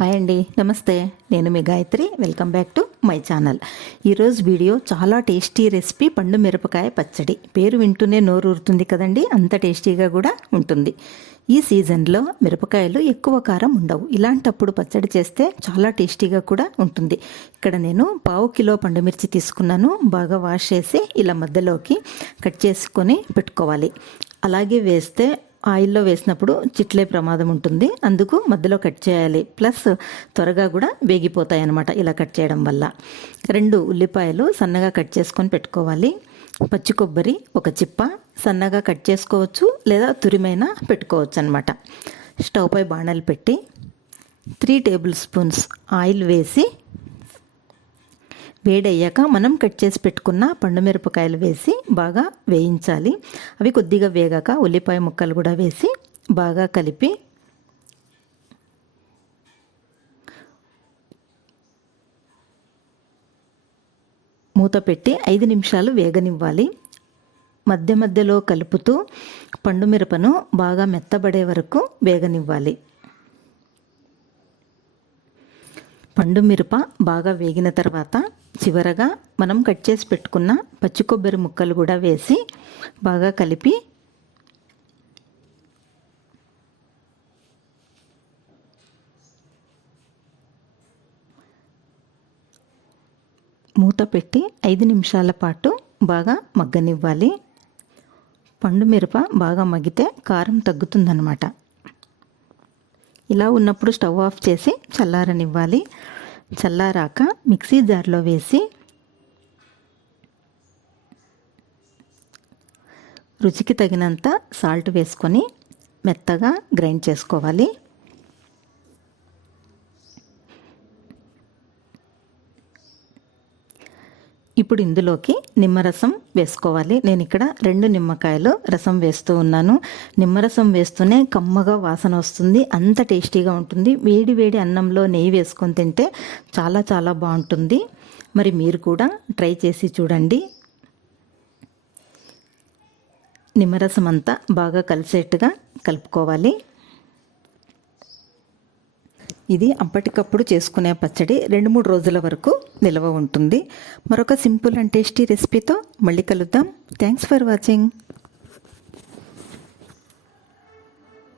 Hi అండి. నమస్తే. నేను మీ Gayatri. Welcome back to my channel ఈరోజు వీడియో చాలా టేస్టీ రెసిపీ పండు మిరపకాయ పచ్చడి. పేరు వింటూనే నోరు ఊరుతుంది కదండి? అంత టేస్టీగా కూడా ఉంటుంది. ఈ సీజన్లో మిరపకాయలు ఎక్కువ కారం ఉండవు. ఇలాంటప్పుడు పచ్చడి చేస్తే చాలా టేస్టీగా కూడా ఉంటుంది. ఇక్కడ నేను పావు కిలో పండు మిర్చి తీసుకున్నాను. బాగా వాష్ చేసి ఇలా మధ్యలోకి కట్ చేసుకొని పెట్టుకోవాలి. అలాగే వేస్తే ఆయిల్లో వేసినప్పుడు చిట్లే ప్రమాదం ఉంటుంది. అందుకు మధ్యలో కట్ చేయాలి. ప్లస్ త్వరగా కూడా వేగిపోతాయి అన్నమాట ఇలా కట్ చేయడం వల్ల. రెండు ఉల్లిపాయలు సన్నగా కట్ చేసుకొని పెట్టుకోవాలి. పచ్చి కొబ్బరి ఒక చిప్ప సన్నగా కట్ చేసుకోవచ్చు లేదా తురిమైనా పెట్టుకోవచ్చు అనమాట స్టవ్ పై బాణలు పెట్టి త్రీ టేబుల్ స్పూన్స్ ఆయిల్ వేసి వేడయ్యాక మనం కట్ చేసి పెట్టుకున్న పండు మిరపకాయలు వేసి బాగా వేయించాలి. అవి కొద్దిగా వేగాక ఉల్లిపాయ ముక్కలు కూడా వేసి బాగా కలిపి మూత పెట్టి ఐదు నిమిషాలు వేగనివ్వాలి. మధ్య మధ్యలో కలుపుతూ పండు మిరపను బాగా మెత్తబడే వరకు వేగనివ్వాలి. పండు మిరప బాగా వేగిన తర్వాత చివరగా మనం కట్ చేసి పెట్టుకున్న పచ్చి కొబ్బరి ముక్కలు కూడా వేసి బాగా కలిపి మూత పెట్టి ఐదు నిమిషాల పాటు బాగా మగ్గనివ్వాలి. పండు మిరప బాగా మగ్గితే కారం తగ్గుతుందన్నమాట. ఇలా ఉన్నప్పుడు స్టవ్ ఆఫ్ చేసి చల్లారనివ్వాలి. చల్లారాక మిక్సీ జార్లో వేసి రుచికి తగినంత సాల్ట్ వేసుకొని మెత్తగా గ్రైండ్ చేసుకోవాలి. ఇప్పుడు ఇందులోకి నిమ్మరసం వేసుకోవాలి. నేను ఇక్కడ రెండు నిమ్మకాయలు రసం వేస్తూ ఉన్నాను. నిమ్మరసం వేస్తూనే కమ్మగా వాసన వస్తుంది. అంత టేస్టీగా ఉంటుంది. వేడి వేడి అన్నంలో నెయ్యి వేసుకొని తింటే చాలా చాలా బాగుంటుంది. మరి మీరు కూడా ట్రై చేసి చూడండి. నిమ్మరసం అంతా బాగా కలిసేట్టుగా కలుపుకోవాలి. ఇది అప్పటికప్పుడు చేసుకునే పచ్చడి రెండు మూడు రోజుల వరకు నిల్వ ఉంటుంది. మరొక సింపుల్ అండ్ టేస్టీ రెసిపీతో మళ్ళీ కలుద్దాం. Thanks for watching